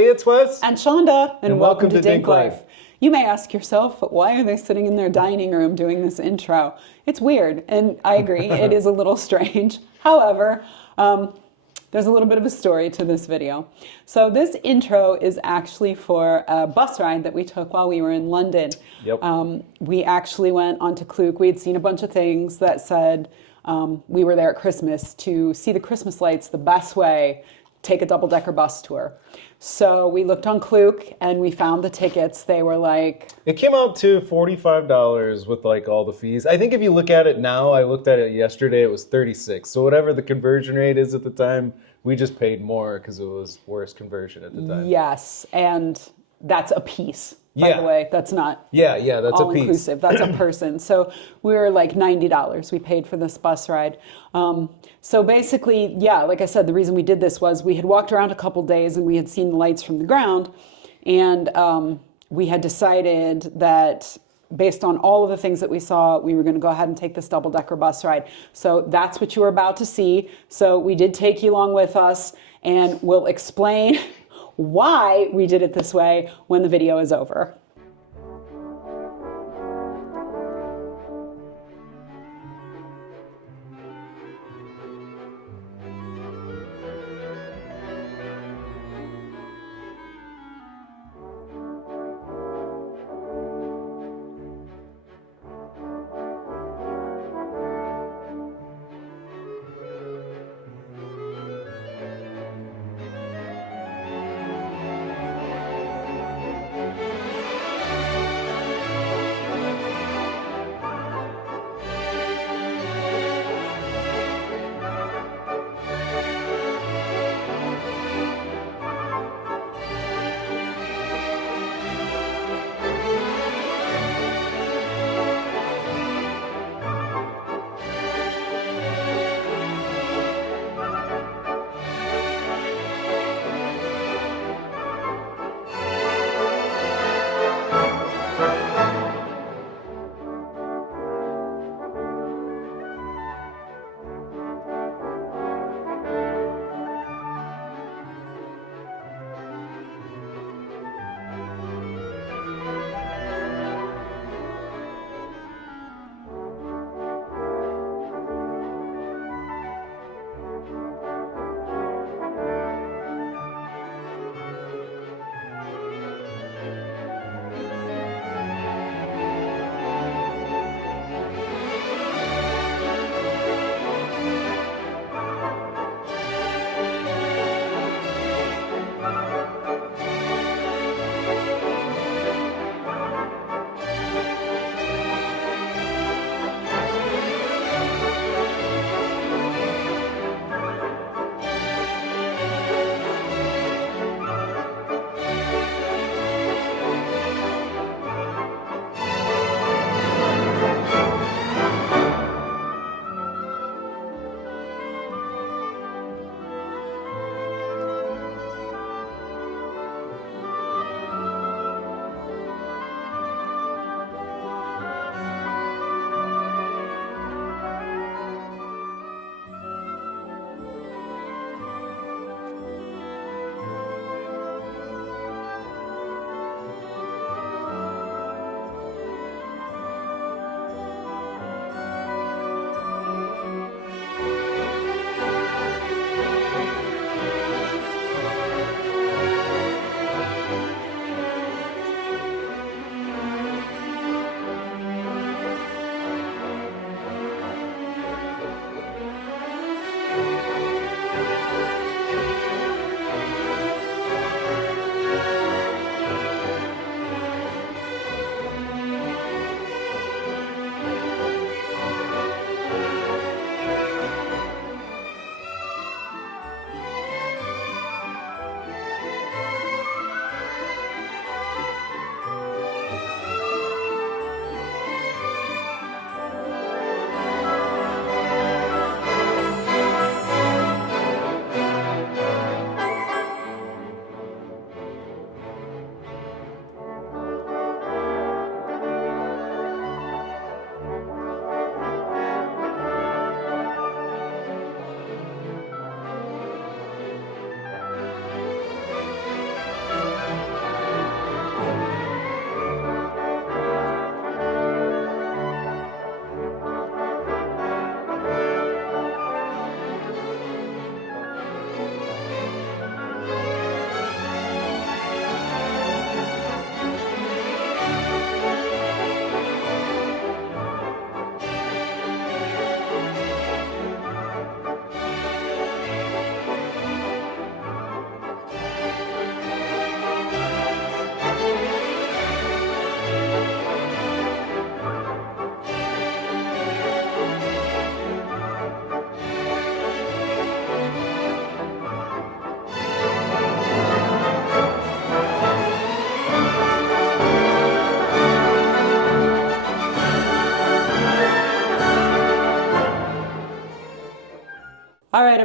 Hey, it's Wes. And Chanda, and welcome to DinkLife. DinkLife. You may ask yourself, why are they sitting in their dining room doing this intro? It's weird, and I agree, it is a little strange. However, there's a little bit of a story to this video. So this intro is actually for a bus ride that we took while we were in London. Yep. We actually went onto Cluke. We had seen a bunch of things that said we were there at Christmas to see the Christmas lights the best way, take a double-decker bus tour. So we looked on Cluke and we found the tickets. They were like... It came out to $45 with like all the fees. I think if you look at it now, I looked at it yesterday, it was $36. So whatever the conversion rate is at the time, we just paid more because it was worse conversion at the time. Yes, and that's a piece, by the way. That's not that's all a piece. inclusive. That's a person. So we were like $90 we paid for this bus ride. So basically, yeah, like I said, the reason we did this was we had walked around a couple days and we had seen the lights from the ground, and we had decided that based on all of the things that we saw, we were going to go ahead and take this double-decker bus ride. So that's what you were about to see. So we did take you along with us, and we'll explain why we did it this way when the video is over.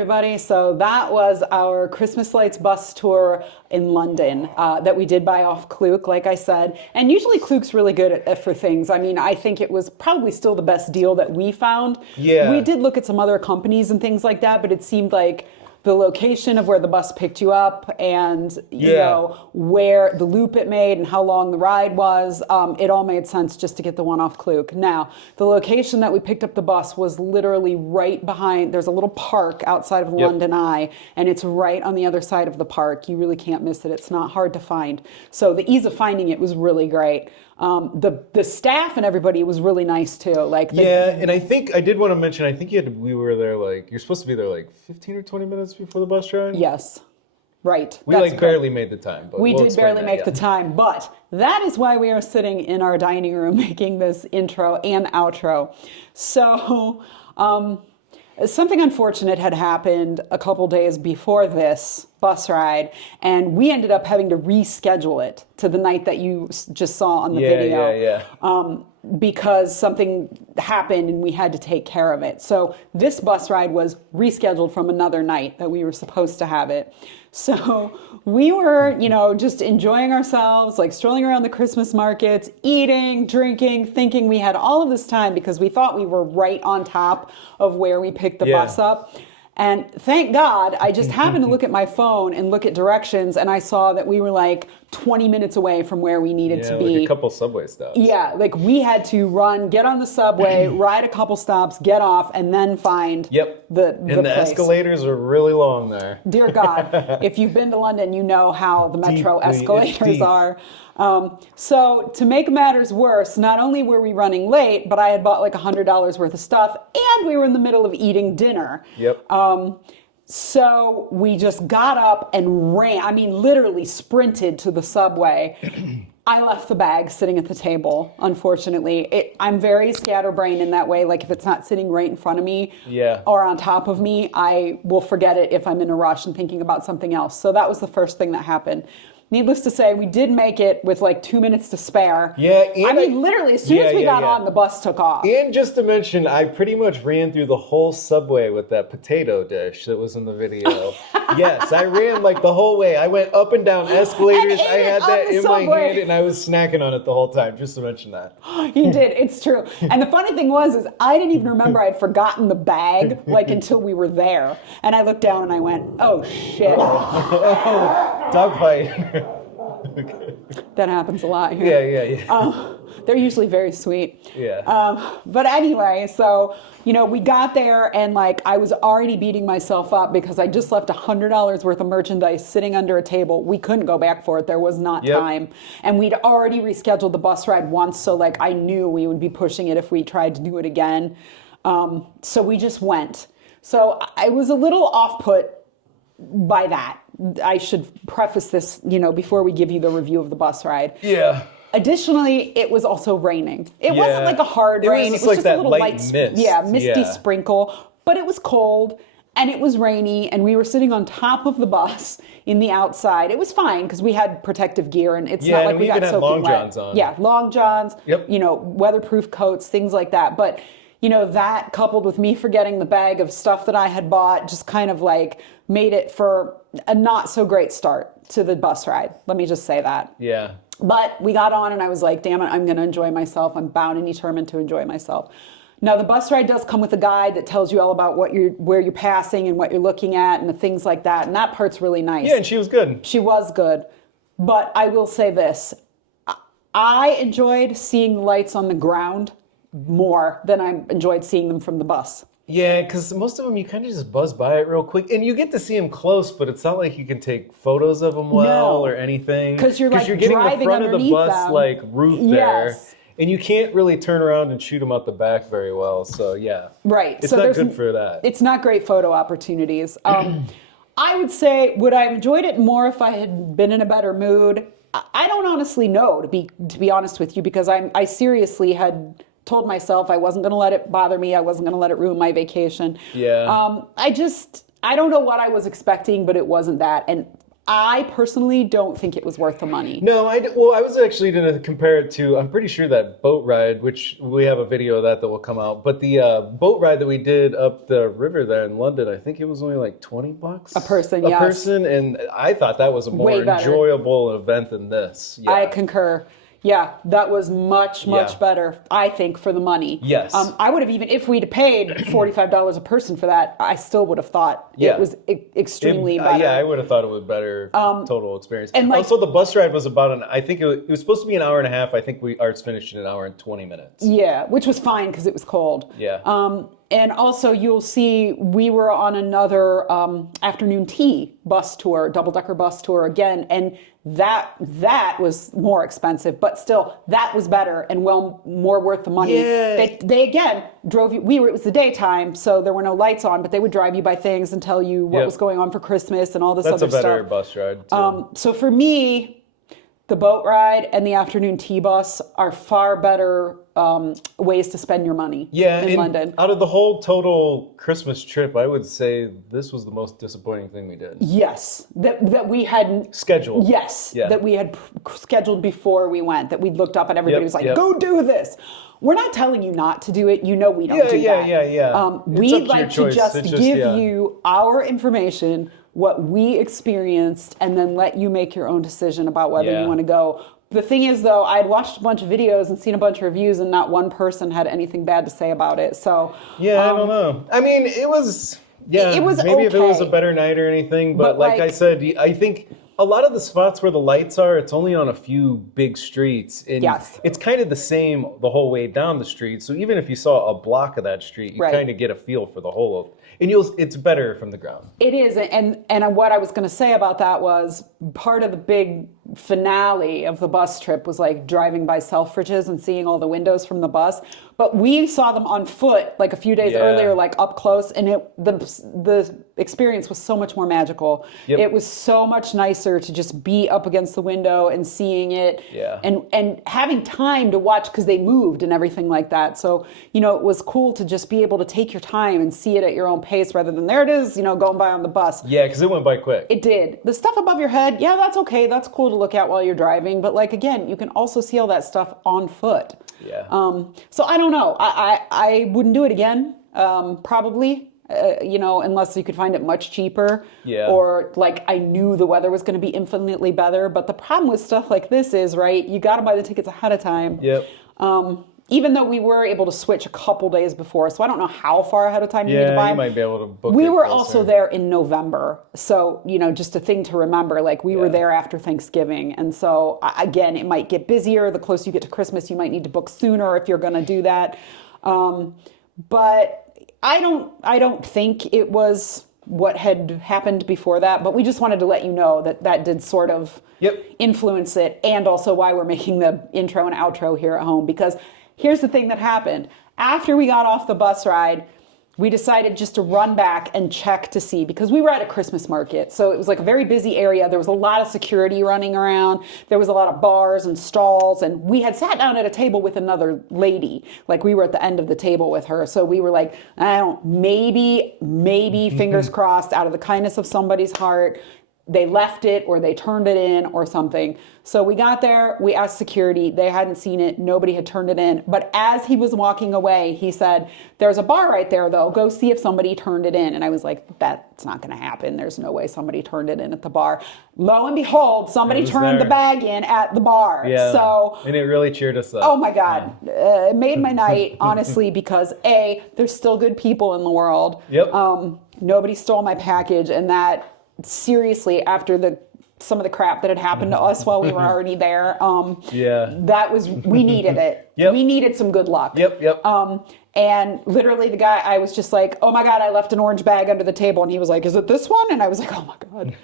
everybody. So that was our Christmas Lights bus tour in London that we did buy off Cluke, like I said. And usually Cluke's really good for things. I mean, I think it was probably still the best deal that we found. Yeah. We did look at some other companies and things like that, but it seemed like the location of where the bus picked you up and, you know, where the loop it made and how long the ride was, it all made sense just to get the one off Cluke. Now, the location that we picked up the bus was literally right behind, there's a little park outside of London Eye, and it's right on the other side of the park. You really can't miss it. It's not hard to find. So the ease of finding it was really great. The staff and everybody was really nice too. Like and I think I did want to mention. I think we were there like you're supposed to be there like 15 or 20 minutes before the bus ride. Yes, right. We barely made the time. But we did barely make the time, but that is why we are sitting in our dining room making this intro and outro. So something unfortunate had happened a couple days before this bus ride, and we ended up having to reschedule it to the night that you just saw on the video. Because something happened and we had to take care of it. So this bus ride was rescheduled from another night that we were supposed to have it. So we were, you know, just enjoying ourselves, like strolling around the Christmas markets, eating, drinking, thinking we had all of this time because we thought we were right on top of where we picked the bus up. And thank God, I just happened to look at my phone and look at directions, and I saw that we were like 20 minutes away from where we needed to be. Like a couple subway stops. Yeah, like we had to run, get on the subway, ride a couple stops, get off, and then find the And the place. escalators are really long there. Dear God, if you've been to London, you know how the metro escalators are. So to make matters worse, not only were we running late, but I had bought like $100 worth of stuff, and we were in the middle of eating dinner. So we just got up and ran. I mean, literally sprinted to the subway. I left the bag sitting at the table, unfortunately. I'm very scatterbrained in that way. Like if it's not sitting right in front of me or on top of me, I will forget it if I'm in a rush and thinking about something else. So that was the first thing that happened. Needless to say, we did make it with like 2 minutes to spare. I mean, literally, as soon as we got on, the bus took off. And just to mention, I pretty much ran through the whole subway with that potato dish that was in the video. Yes, I ran like the whole way. I went up and down escalators. I had that in my hand, and I was snacking on it the whole time, just to mention that. You did. It's true. And the funny thing was, is I didn't even remember I'd forgotten the bag, like until we were there. And I looked down and I went, oh, shit. Dog fight. That happens a lot here. They're usually very sweet. But anyway, so, you know, we got there and like I was already beating myself up because I just left $100 worth of merchandise sitting under a table. We couldn't go back for it. There was not time. And we'd already rescheduled the bus ride once. So like I knew we would be pushing it if we tried to do it again. So we just went. So I was a little off-put by that. I should preface this, you know, before we give you the review of the bus ride. Additionally, it was also raining. It wasn't like a hard rain. It was just a little light mist. Misty sprinkle. But it was cold and it was rainy and we were sitting on top of the bus in the outside. It was fine because we had protective gear and it's not like we got soaking long wet. johns on. Long johns, you know, weatherproof coats, things like that. But you know, that coupled with me forgetting the bag of stuff that I had bought just kind of like made it for a not so great start to the bus ride. Let me just say that. But we got on and I was like, damn it, I'm going to enjoy myself. I'm bound and determined to enjoy myself. Now, the bus ride does come with a guide that tells you all about where you're passing and what you're looking at and the things like that. And that part's really nice. Yeah, and she was good. She was good. But I will say this. I enjoyed seeing lights on the ground more than I enjoyed seeing them from the bus. Yeah, because most of them you kind of just buzz by it real quick, and you get to see them close, but it's not like you can take photos of them or anything. Because you're like you're getting driving the front of the bus them. like roof there, and you can't really turn around and shoot them out the back very well. So it's not good for that. It's not great photo opportunities. I would say, would I have enjoyed it more if I had been in a better mood? I don't honestly know, to be honest with you, because I seriously had told myself I wasn't going to let it bother me. I wasn't going to let it ruin my vacation. I don't know what I was expecting, but it wasn't that. And I personally don't think it was worth the money. No, well, I was actually going to compare it to, I'm pretty sure that boat ride, which we have a video of that will come out, but the boat ride that we did up the river there in London, I think it was only like $20 A person, a yes. person, and I thought that was a more Way better. enjoyable event than this. Yeah. I concur. Yeah, that was much better, I think, for the money. Yes. I would have even, if we'd paid $45 a person for that, I still would have thought it was extremely better. Yeah, I would have thought it was better total experience. and like- also, the bus ride was about I think it was supposed to be an hour and a half. I think ours finished in an hour and 20 minutes. Yeah, which was fine because it was cold. Yeah. And also, you'll see we were on another afternoon tea bus tour, double-decker bus tour again, and that was more expensive, but still, that was better and well more worth the money. Yeah. They again drove you. It was the daytime, so there were no lights on, but they would drive you by things and tell you what was going on for Christmas and all this That's other stuff. a better bus ride too. So for me, the boat ride and the afternoon tea bus are far better ways to spend your money in London. Out of the whole total Christmas trip, I would say this was the most disappointing thing we did. Yes, that we had Scheduled. Yes, Yeah. that we had scheduled before we went. That we'd looked up and everybody was like, "Go do this." We're not telling you not to do it. You know we don't do that. Yeah. We'd It's up to like your to choice. just It's give yeah. you our information, what we experienced, and then let you make your own decision about whether you want to go. The thing is, though, I'd watched a bunch of videos and seen a bunch of reviews, and not one person had anything bad to say about it. So yeah, I don't know. I mean, it was maybe if it was a better night or anything, but like I said, I think a lot of the spots where the lights are, it's only on a few big streets. And it's kind of the same the whole way down the street. So even if you saw a block of that street, you kind of get a feel for the whole of it. And it's better from the ground. It is. And what I was going to say about that was part of the big finale of the bus trip was like driving by Selfridges and seeing all the windows from the bus. But we saw them on foot like a few days earlier, like up close. And the experience was so much more magical. Yep. It was so much nicer to just be up against the window and seeing it and having time to watch because they moved and everything like that. So, it was cool to just be able to take your time and see it at your own pace rather than there it is, going by on the bus. Yeah, because it went by quick. It did. The stuff above your head, that's okay. That's cool to look at while you're driving. But like, again, you can also see all that stuff on foot. Yeah. So I don't know. I wouldn't do it again, probably, unless you could find it much cheaper. Yeah. Or like I knew the weather was going to be infinitely better. But the problem with stuff like this is, right, you got to buy the tickets ahead of time. Yep. Even though we were able to switch a couple days before, so I don't know how far ahead of time you need to buy. Yeah, you might be able to book We it were closer. also there in November, so just a thing to remember. Like we were there after Thanksgiving, and so again, it might get busier. The closer you get to Christmas, you might need to book sooner if you're going to do that. But I don't think it was what had happened before that. But we just wanted to let you know that did sort of influence it, and also why we're making the intro and outro here at home because. Here's the thing that happened. After we got off the bus ride, we decided just to run back and check to see, because we were at a Christmas market. So it was like a very busy area. There was a lot of security running around. There was a lot of bars and stalls. And we had sat down at a table with another lady. Like we were at the end of the table with her. So we were like, maybe fingers crossed out of the kindness of somebody's heart. They left it or they turned it in or something. So we got there, we asked security, they hadn't seen it, nobody had turned it in. But as he was walking away, he said, there's a bar right there though, go see if somebody turned it in. And I was like, that's not gonna happen. There's no way somebody turned it in at the bar. Lo and behold, somebody turned the bag in at the bar. Yeah, so, and it really cheered us up. Oh my God, it made my night, honestly, because there's still good people in the world. Yep. Nobody stole my package, and that seriously, after some of the crap that had happened to us while we were already there, we needed it. Yep. We needed some good luck. Yep. And literally the guy, I was just like, oh my God, I left an orange bag under the table. And he was like, is it this one? And I was like, oh my God.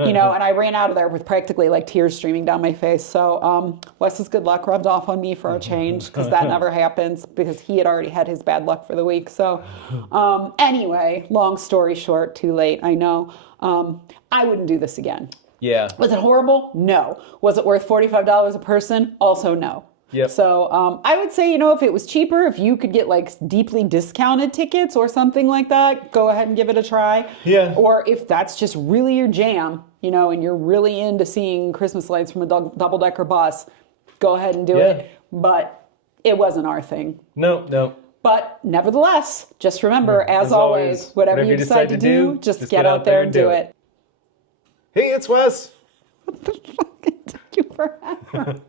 And I ran out of there with practically like tears streaming down my face. So Wes's good luck rubbed off on me for a change, because that never happens, because he had already had his bad luck for the week. So anyway, long story short, too late, I know. I wouldn't do this again. Yeah. Was it horrible? No. Was it worth $45 a person? Also no. Yep. So I would say, if it was cheaper, if you could get like deeply discounted tickets or something like that, go ahead and give it a try. Yeah. Or if that's just really your jam, and you're really into seeing Christmas lights from a double-decker bus, go ahead and do it. But it wasn't our thing. No. But nevertheless, just remember, as always, whatever you decide to do, just get out there and do it. Hey, it's Wes. What the fuck? It took you forever.